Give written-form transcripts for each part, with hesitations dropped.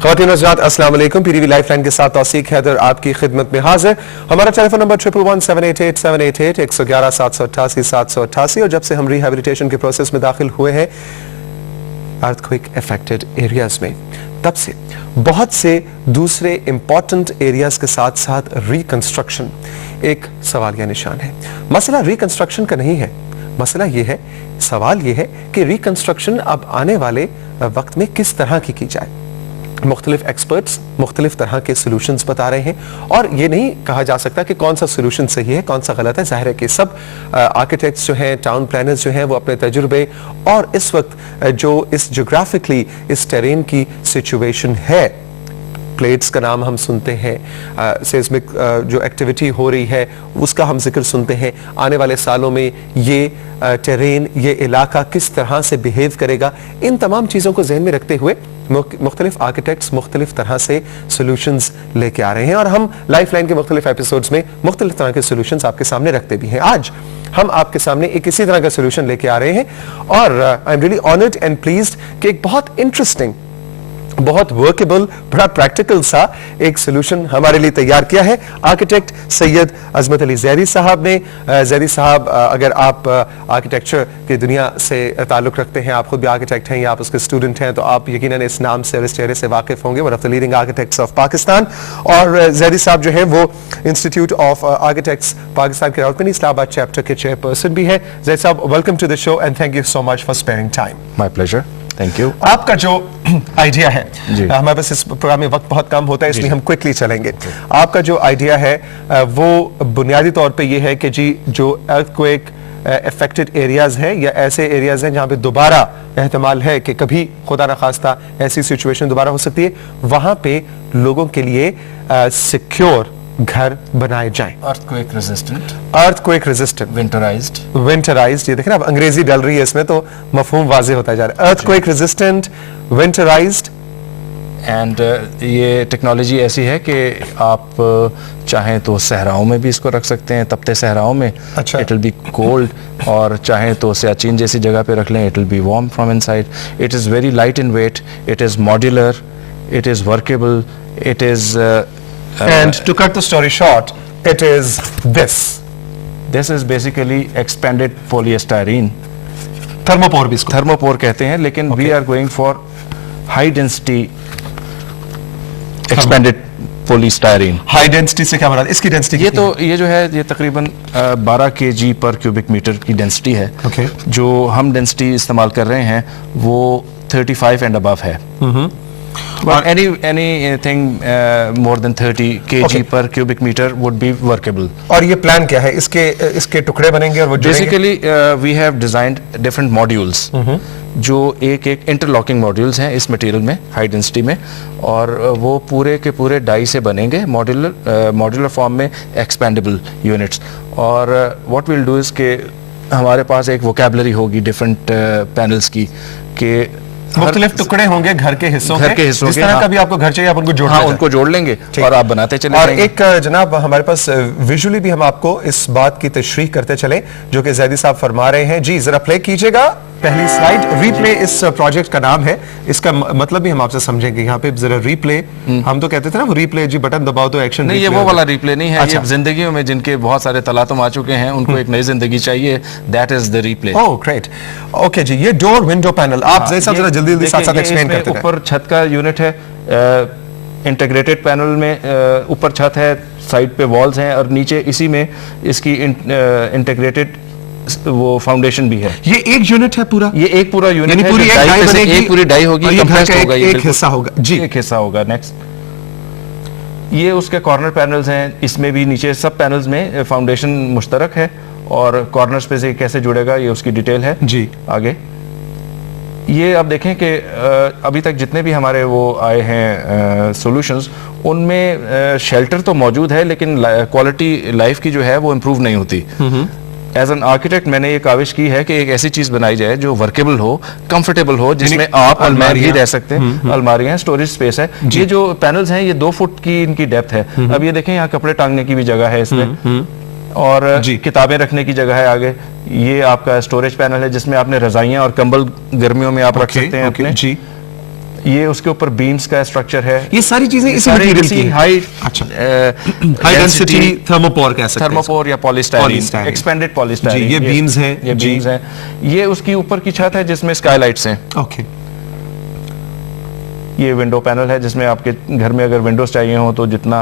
ख़वातीन हज़रात अस्सलाम वालेकुम। PTV लाइफलाइन के साथ तौसीक हैदर आपकी खिदमत में हाजिर। हमारा टेलीफोन नंबर 111-788-788 111-788-788। और जब से हम रिहेबिलिटेशन के प्रोसेस में दाखिल हुए हैं अर्थक्वेक अफेक्टेड एरियाज में, तब से बहुत से दूसरे इंपॉर्टेंट एरियाज के साथ साथ रिकंस्ट्रक्शन एक सवालिया निशान है। मसला रिकंस्ट्रक्शन का नहीं है, मसला ये है, सवाल ये है कि रिकंस्ट्रक्शन अब आने वाले वक्त में किस तरह की जाए। मुख्तलिफ एक्सपर्ट्स मुख्तलिफ तरह के सोल्यूशंस बता रहे हैं और ये नहीं कहा जा सकता कि कौन सा सोल्यूशन सही है कौन सा गलत है। जाहिर है कि सब आर्किटेक्ट्स जो हैं, टाउन प्लानर्स जो हैं, वो अपने तजुर्बे और इस वक्त जो इस जोग्राफिकली इस टेरेन की सिचुएशन है, प्लेट्स का नाम हम सुनते हैं, सेस्मिक जो एक्टिविटी हो रही है उसका हम जिक्र सुनते हैं, आने वाले सालों में ये टेरेन, ये इलाका किस तरह से बिहेव करेगा, इन तमाम चीज़ों को जहन में रखते हुए मुख्तलिफ आर्किटेक्ट्स मुख्तलिफ तरह से सोल्यूशंस लेके आ रहे हैं और हम लाइफलाइन के मुख्तलिफ एपिसोड्स में मुख्तलिफ तरह के सोल्यूशंस आपके सामने रखते भी हैं। आज हम आपके सामने एक इसी तरह का सोल्यूशन लेके आ रहे हैं और I am really honoured and pleased कि एक बहुत इंटरेस्टिंग, बहुत वर्केबल, बड़ा प्रैक्टिकल सा एक सोल्यूशन हमारे लिए तैयार किया है आर्किटेक्ट सैयद अजमत अली ज़ैदी साहब ने। ज़ैदी साहब, अगर आप आर्किटेक्चर की दुनिया से ताल्लुक़ रखते हैं, आप खुद भी आर्किटेक्ट हैं या आप उसके स्टूडेंट हैं, तो आप यकीनन इस नाम से और इस चेहरे से वाकिफ होंगे, one of the leading architects of Pakistan. और ज़ैदी साहब जो है वो इंस्टीट्यूट ऑफ आर्किटेक्ट्स पाकिस्तान के राउलपिंडी इस्लामाबाद चैप्टर के चेयरपर्सन भी है। Zaidi sahab, welcome to the show and thank you so much for sparing time. My pleasure, thank you. आपका जो आइडिया है, हमारे पास इस प्रोग्राम में वक्त बहुत कम होता है, इसलिए हम क्विकली चलेंगे। आपका जो आइडिया है वो बुनियादी तौर पे ये है कि जी जो अर्थक्वेक अफेक्टेड एरियाज हैं या ऐसे एरियाज हैं जहां पे दोबारा एहतमाल है कि कभी खुदा न खास्ता ऐसी सिचुएशन दोबारा हो सकती है, वहां पे लोगों के लिए सिक्योर घर बनाए जाएं, अर्थक्वेक रेजिस्टेंट, विंटराइज्ड। ये देखें ना, अब अंग्रेजी डल रही है इसमें तो मफहूम वाज़ेह होता जा रहा है। Earthquake resistant, winterized. एंड ये टेक्नोलॉजी ऐसी है कि आप चाहें तो सहराओं में भी इसको रख सकते हैं, तपते सहराओं में, इट विल बी कोल्ड, और चाहें तो सियाचिन जैसी जगह पे रख लें, it will be warm from inside. It is very light in weight, it is modular, it is workable, it is and to cut the story short, it is this is basically expanded polystyrene, thermopore भी इसको thermopore कहते हैं, लेकिन we are going for high density expanded polystyrene। High density से क्या मराद, इसकी density ये तो ये जो है ये तकरीबन 12 kg पर क्यूबिक मीटर की डेंसिटी है। जो हम डेंसिटी इस्तेमाल कर रहे हैं वो 35 एंड अबव है। But anything more than 30 kg per cubic meter would be workable. और ये प्लान क्या है, इसके टुकड़े बनेंगे और वो Basically we have designed different modules जो एक इंटरलॉकिंग मॉड्यूल्स हैं इस मटेरियल में, हाई डेंसिटी में, और वो पूरे के पूरे डाई से बनेंगे, मॉड्यूलर फॉर्म में, एक्सपेंडेबल यूनिट्स। और व्हाट विल डू इज के हमारे पास एक वोकैबुलरी होगी डिफरेंट पैनल्स की, कि मुख्तलिफ टुकड़े होंगे घर के हिस्सों के, जिस तरह का भी आपको घर चाहिए आप उनको जोड़ उनको जोड़ लेंगे और आप बनाते चले और एक जनाब हमारे पास विजुअली भी हम आपको इस बात की तशरीह करते चले जो कि ज़ैदी साहब फरमा रहे हैं। जी जरा प्ले कीजिएगा पहली स्लाइड। रीप्ले इस प्रोजेक्ट का नाम है, इसका मतलब भी हम आपसे समझेंगे। यहाँ पे जरा रीप्ले, हम तो कहते थे ना वो रीप्ले, जी बटन दबाओ तो एक्शन। नहीं, ये वो वाला रीप्ले नहीं है। ये जिंदगियों में जिनके बहुत सारे तलातुम आ चुके हैं उनको एक नई जिंदगी चाहिए, that is the replay. Oh great, okay जी। ये डोर विंडो पैनल आप जरा जल्दी साथ साथ एक्सप्लेन करते हैं। ऊपर छत का यूनिट है, इंटीग्रेटेड पैनल में ऊपर छत है, साइड पे वॉल्स हैं और नीचे इसी में इसकी इंटीग्रेटेड वो फाउंडेशन भी है। ये एक यूनिट है पूरा, ये एक पूरा यूनिट है, पूरी एक पूरी डाई होगी, कंप्रेस्ड होगा, ये एक हिस्सा होगा जी, एक हिस्सा होगा। नेक्स्ट ये उसके कॉर्नर पैनल्स हैं, इसमें भी नीचे सब पैनल्स में फाउंडेशन मुश्तरक है और कॉर्नर्स पे से कैसे जुड़ेगा ये उसकी डिटेल है जी। आगे ये आप देखें कि अभी तक जितने भी हमारे वो आए हैं सॉल्यूशंस, उनमें शेल्टर तो मौजूद है लेकिन क्वालिटी लाइफ की जो है वो इम्प्रूव नहीं होती। एज एन आर्किटेक्ट मैंने ये काविश की है कि एक ऐसी चीज बनाई जाए जो वर्केबल हो, कंफर्टेबल हो, जिसमें आप अलमारी रह सकते हैं, अलमारियां, स्टोरेज स्पेस है। ये जो पैनल्स हैं ये 2 फुट की इनकी डेप्थ है। अब ये देखें यहाँ कपड़े टांगने की भी जगह है इसमें और किताबें रखने की जगह है आगे। ये आपका स्टोरेज पैनल है जिसमें आपने रजाइयां और कंबल गर्मियों में आप रख सकते हैं अपने। ये उसके ऊपर बीम्स का स्ट्रक्चर है। ये सारी चीजें इसी मटेरियल की हैं। हाई अच्छा, हाई डेंसिटी थर्मोपोर कह सकते हैं थर्मोपोर या पॉलीस्टाइरीन, एक्सपेंडेड पॉलीस्टाइरीन। जी, ये बीम्स हैं। ये बीम्स हैं। ये उसकी ऊपर की छत है जिसमें स्काईलाइट्स हैं। ओके, ये विंडो पैनल है जिसमें आपके घर में अगर विंडोज चाहिए हो तो जितना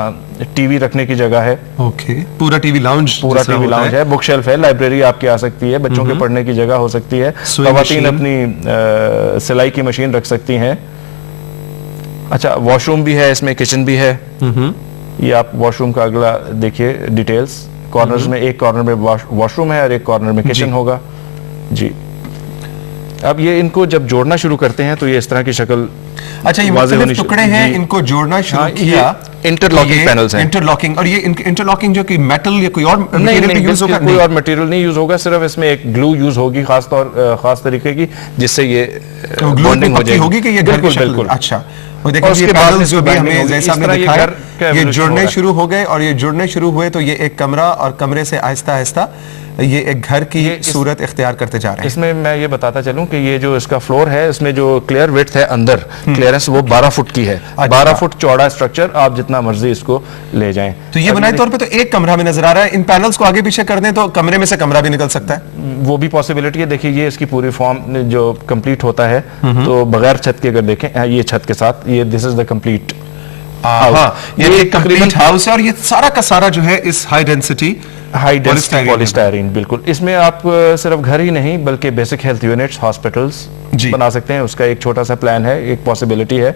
टीवी रखने की जगह है। ओके, पूरा टीवी लाउंज, पूरा टीवी लाउंज है, बुक शेल्फ है, लाइब्रेरी आपकी आ सकती है, बच्चों के पढ़ने की जगह हो सकती है, खवातीन अपनी सिलाई की मशीन रख सकती हैं। अच्छा, वॉशरूम भी है इसमें, किचन भी है। ये आप वॉशरूम का अगला देखिए डिटेल्स। कॉर्नर्स में, एक कॉर्नर में वॉशरूम है और एक कॉर्नर में किचन होगा जी। अब ये इनको जब जोड़ना शुरू करते हैं तो ये इस तरह की शक्ल, अच्छा, ये मुख्तलिफ टुकड़े हैं, इनको जोड़ना शुरू किया। इंटरलॉकिंग पैनल्स हैं। इंटरलॉकिंग, और ये इंटरलॉकिंग जो कि मेटल या कोई और मटेरियल यूज होगा? कोई और मटेरियल नहीं यूज होगा, सिर्फ इसमें एक ग्लू यूज होगी खास तरीके की, जिससे ये बॉन्डिंग हो जाएगी होगी कि ये घर की शक्ल। बिल्कुल। अच्छा, वो देखिए ये पैनल्स जो भी हमें जैसा आपने दिखाया, ये जुड़ने शुरू हो गए, और ये जुड़ने शुरू हुए तो ये एक कमरा, और कमरे से आहिस्ता आहिस्ता ये एक घर की सूरत इख्तियार करते जा रहे हैं। इसमें मैं ये बताता चलूं कि ये जो इसका फ्लोर है, इसमें जो क्लियर विड्थ है अंदर, क्लियरेंस वो 12 फुट की है। 12 फुट चौड़ा स्ट्रक्चर, आप जितना मर्जी इसको ले जाएं। तो ये बनाए तौर पे तो एक कमरा में नजर आ रहा है। इन पैनल्स को आगे पीछे कर दें तो कमरे में से कमरा भी निकल सकता है। वो भी पॉसिबिलिटी है। देखिए, ये इसकी पूरी फॉर्म जो कंप्लीट होता है, तो बगैर छत के अगर देखें, ये छत के साथ, ये दिस इज द कंप्लीट ये एक कंप्लीट हाउस है, और ये सारा का सारा जो है इस हाई डेंसिटी पॉलीस्टाइरीन। बिल्कुल, इसमें आप सिर्फ घर ही नहीं बल्कि बेसिक हेल्थ यूनिट्स, हॉस्पिटल्स बना सकते हैं। उसका एक छोटा सा प्लान है, एक पॉसिबिलिटी है।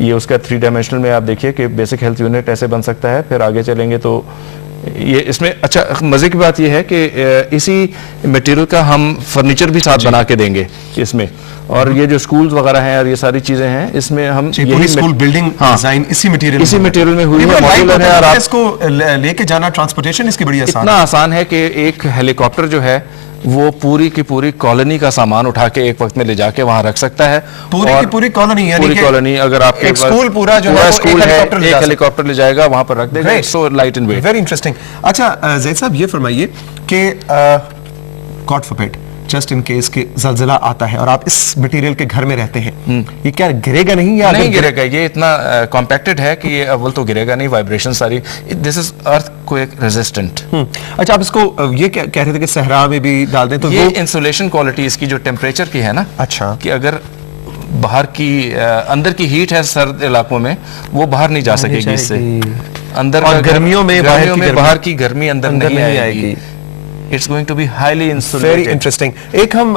ये उसका 3 डायमेंशनल में आप देखिए कि बेसिक हेल्थ यूनिट ऐसे बन सकता है। फिर आगे चलेंगे तो ये इसमें, अच्छा, मजे की बात ये है कि इसी मटेरियल का हम फर्नीचर भी साथ बना के देंगे इसमें। और ये जो स्कूल्स वगैरह हैं और ये सारी चीजें हैं, इसमें हम यही स्कूल बिल्डिंग डिजाइन इसी मटेरियल में हुई है, मॉड्यूलर है। और आप इसको लेके जाना, ट्रांसपोर्टेशन इसकी बड़ी आसान, इतना आसान है कि एक हेलीकॉप्टर जो है वो पूरी की पूरी कॉलोनी का सामान उठा के एक वक्त में ले जाके वहां रख सकता है। पूरी की पूरी कॉलोनी, यानी पूरी कॉलोनी, अगर आपके स्कूल पूरा जो है स्कूल है, एक हेलीकॉप्टर ले जाएगा, वहां पर रख देगा। So light in weight, very interesting. अच्छा ज़ैद साहब, ये फरमाइए कि God forbid, just in case के ज़लज़ला आता है और आप इस मटेरियल के घर में रहते हैं, ये क्या गिरेगा नहीं? या नहीं गिरेगा, ये इतना कॉम्पैक्टेड है कि ये अव्वल तो गिरेगा नहीं, वाइब्रेशन सारी, दिस इज अर्थक्वेक रेजिस्टेंट। अच्छा, आप इसको ये कह रहे थे कि सहरा में भी डाल दें तो ये इंसुलेशन क्वालिटी इसकी जो टेम्परेचर की है ना, अच्छा, कि अगर बाहर की अंदर की हीट है सर्द इलाकों में, वो बाहर नहीं जा सकेगी इससे अंदर, और गर्मियों में बाहर की गर्मी अंदर नहीं आएगी। It's going to be highly insulated. Very interesting. एक हम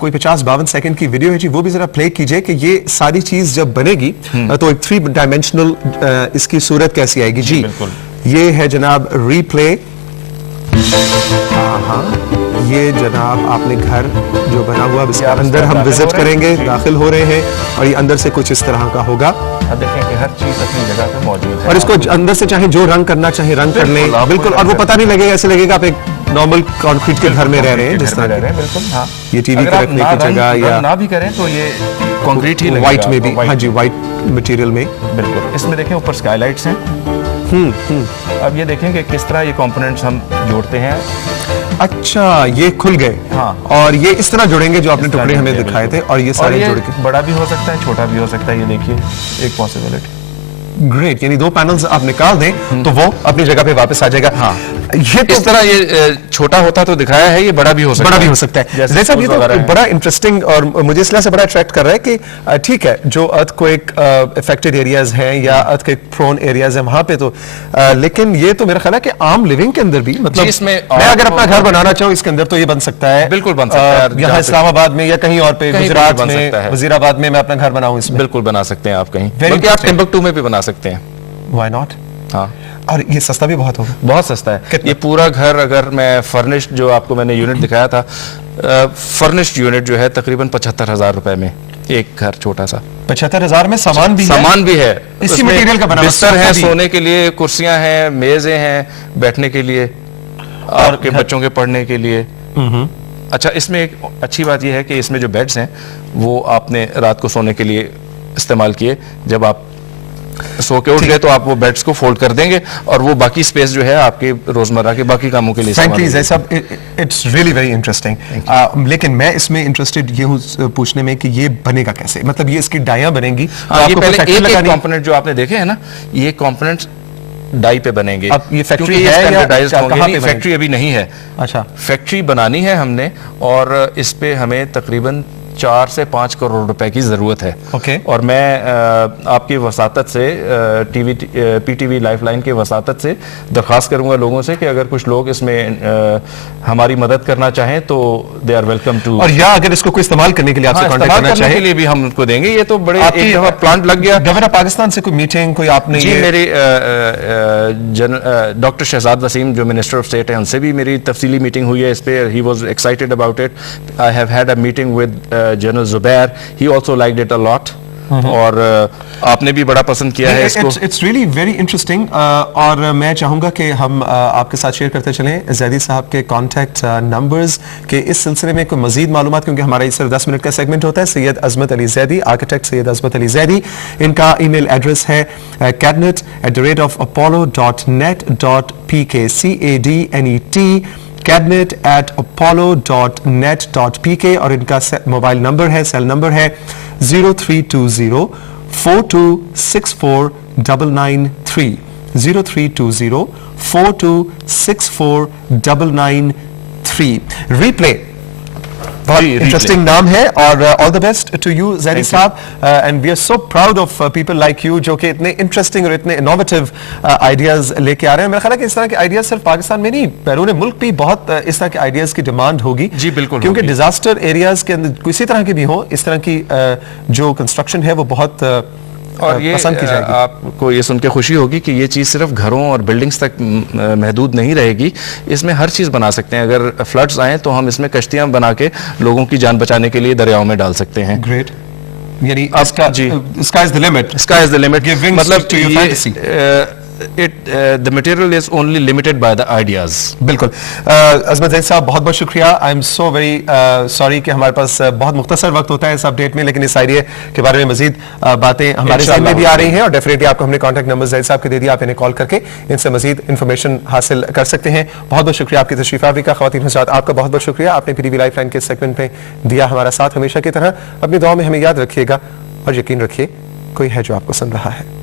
कोई 50-52 सेकंड की वीडियो है जी, वो भी जरा प्ले कीजिए कि ये सारी चीज जब बनेगी तो एक 3 डायमेंशनल इसकी सूरत कैसी आएगी जी। बिल्कुल, ये है जनाब रीप्ले। ये जनाब आपने घर जो बना हुआ, इसके अंदर हम विजिट करेंगे, दाखिल हो रहे हैं, और ये अंदर से कुछ इस तरह का होगा। देखें कि हर चीज अपनी जगह पे मौजूद है, और इसको अंदर से चाहे जो रंग करना चाहे रंग कर लें, बिल्कुल, और वो पता नहीं लगेगा, ऐसे लगेगा आप एक नॉर्मल कंक्रीट के घर में रह रहे हैं जिस तरह रह रहे हैं। बिल्कुल, हाँ, ये टीवी के रखने की जगह या ना भी करें तो ये कंक्रीट ही लगेगा, व्हाइट में भी, हाँ जी, व्हाइट मटेरियल में। बिल्कुल, इसमें देखें ऊपर स्काईलाइट्स हैं। अब ये देखें कि किस तरह ये कंपोनेंट्स हम जोड़ते हैं। अच्छा, ये खुल गए, हाँ, और ये इस तरह जुड़ेंगे जो आपने टुकड़े हमें दिखाए थे, और ये सारे जुड़ के बड़ा भी हो सकता है, छोटा भी हो सकता है। ये देखिए एक पॉसिबिलिटी। ग्रेट, यानी 2 पैनल्स आप निकाल दें तो वो अपनी जगह पे वापस आ जाएगा। हाँ, ये तो इस तरह ये छोटा होता तो दिखाया है, ये बड़ा भी हो सकता है, बड़ा भी हो सकता है। जैसा ये तो बड़ा इंटरेस्टिंग, और मुझे इसलिए से बड़ा अट्रैक्ट कर रहा है कि ठीक है, जो अर्थक्वेक अफेक्टेड एरियाज हैं या अर्थक्वेक प्रोन एरियाज हैं वहां पे तो, लेकिन ये तो मेरा ख्याल है कि आम लिविंग के अंदर भी, मतलब इसमें मैं अगर अपना घर बनाना चाहूँ इसके अंदर तो ये बन सकता है। बिल्कुल बन सकता है, यहाँ इस्लामाबाद में या कहीं और पे, गुजरात में, वजीराबाद में मैं अपना घर बनाऊँ इसमें, बिल्कुल बना सकते हैं आप कहीं, बल्कि आप टिम्बकटू में भी बना सकते हैं। Why not? हाँ, और ये सस्ता भी बहुत होगा, बहुत सस्ता है। ये पूरा घर, अगर मैं फर्निश्ड, जो आपको मैंने यूनिट दिखाया था, फर्निश्ड यूनिट जो है तकरीबन 75,000 रुपए में एक घर, छोटा सा। 75,000 में सामान भी है इसी मटेरियल का बना, बिस्तर है, सोने के लिए कुर्सियां हैं, मेजें हैं बैठने के लिए, आपके बच्चों के पढ़ने के लिए। अच्छा, इसमें एक अच्छी बात यह है कि इसमें जो बेड्स हैं वो आपने रात को सोने के लिए इस्तेमाल किए, जब आप सो के उठ गए तो आप वो बेड्स को फोल्ड कर देंगे और वो बाकी स्पेस जो है आपके रोजमर्रा के बाकी कामों के लिए फ्रैंकली जैसा इट्स रियली वेरी इंटरेस्टिंग, लेकिन मैं इसमें इंटरेस्टेड ये हूँ पूछने में कि ये बनेगा कैसे, मतलब ये इसकी डाइयां बनेंगी तो ये आपको पहले फैक्ट्री एक लगानी। कंपोनेंट जो आपने देखे हैं ना, ये कंपोनेंट्स डाई पे बनेंगे। अब ये फैक्ट्री क्योंकि ये है या standardized कहाँ होंगे पे नहीं, बनेगी? फैक्ट्री अभी नहीं है। अच्छा, फैक्ट्री बनानी है हमने और इस पे हमें तकरीबन 4 से 5 करोड़ रुपए की जरूरत है। Okay. और मैं आपकी वसातत से पीटीवी लाइफलाइन की वसातत से दरख्वास्त करूंगा लोगों से कि अगर कुछ लोग इसमें हमारी मदद करना चाहें तो दे आर वेलकम टू। और या अगर इसको कोई इस्तेमाल करने के लिए आपसे कांटेक्ट इस्तेमाल करना करने के चाहे लिए भी हम उनको देंगे। ये तो बड़े आपकी एक दफा प्लांट लग गया। गवर्नर पाकिस्तान से कोई मीटिंग कोई आपने जी ये मेरी डॉक्टर शहजाद वसीम जो मिनिस्टर ऑफ स्टेट है उनसे भी मेरी तफसीली मीटिंग हुई है इस पे। He was excited about it. I have had a meeting with general Zubair, he also liked it a lot. और आपने भी बड़ा पसंद किया है इसको। It's really very interesting. और मैं चाहूंगा कि हम आपके साथ शेयर करते चलें जैदी साहब के कॉन्टैक्ट नंबर्स के इस सिलसिले में कोई मजीद मालूमात, क्योंकि हमारा ये सिर्फ 10 मिनट का सेगमेंट होता है। सैयद अजमत अली जैदी, आर्किटेक्ट सैयद अजमत अली जैदी, इनका ईमेल एड्रेस है cabinet@apollo.net.pk, CADNET cabinet@apollo.net.pk। और इनका मोबाइल नंबर है, सेल नंबर है 0320-4264-993, 0320-4264-993। रिप्ले बहुत इंटरेस्टिंग नाम है। और all the best to you Zaidi साहब, and we are so proud of people like you जो कि इतने इंटरेस्टिंग और इतने इनोवेटिव आइडियाज लेके आ रहे हैं। मेरा ख्याल है कि इस तरह के आइडियाज सिर्फ पाकिस्तान में नहीं, बैरून मुल्क भी बहुत इस तरह के आइडियाज की डिमांड होगी। जी बिल्कुल, क्योंकि डिजास्टर एरियाज के अंदर किसी तरह के भी हो, इस तरह की जो कंस्ट्रक्शन है वो बहुत और ये पसंद की जाएगी। आपको ये सुन के खुशी होगी कि ये चीज़ सिर्फ घरों और बिल्डिंग्स तक महदूद नहीं रहेगी। इसमें हर चीज़ बना सकते हैं। अगर फ्लड्स आए तो हम इसमें कश्तियां बना के लोगों की जान बचाने के लिए दरियाओं में डाल सकते हैं। ग्रेट, यानी जी sky is the limit, sky is the limit. मतलब to your fantasy. the material is only limited by the ideas। बिल्कुल। अजमत जैद साहब बहुत बहुत शुक्रिया। I am so very sorry कि हमारे पास बहुत मुख्तसर वक्त होता है इस अपडेट में, लेकिन इस आइडिया के बारे में मजीद बातें हमारे जहन में भी आ रही हैं और डेफिनेटली आपको हमने कॉन्टैक्ट नंबर जैद साहब के दे दिया, आप इन्हें कॉल करके इनसे मजीद इन्फॉर्मेशन हासिल कर सकते हैं। बहुत बहुत शुक्रिया आपकी तशरीफ आवरी का। ख्वातीन हज़रात आपका बहुत बहुत शुक्रिया, आपने पीटीवी लाइफलाइन के सेगमेंट में दिया हमारा साथ हमेशा की तरह। अपनी दुआ में हमें याद रखिएगा और यकीन रखिए कोई है जो आपको सुन रहा है।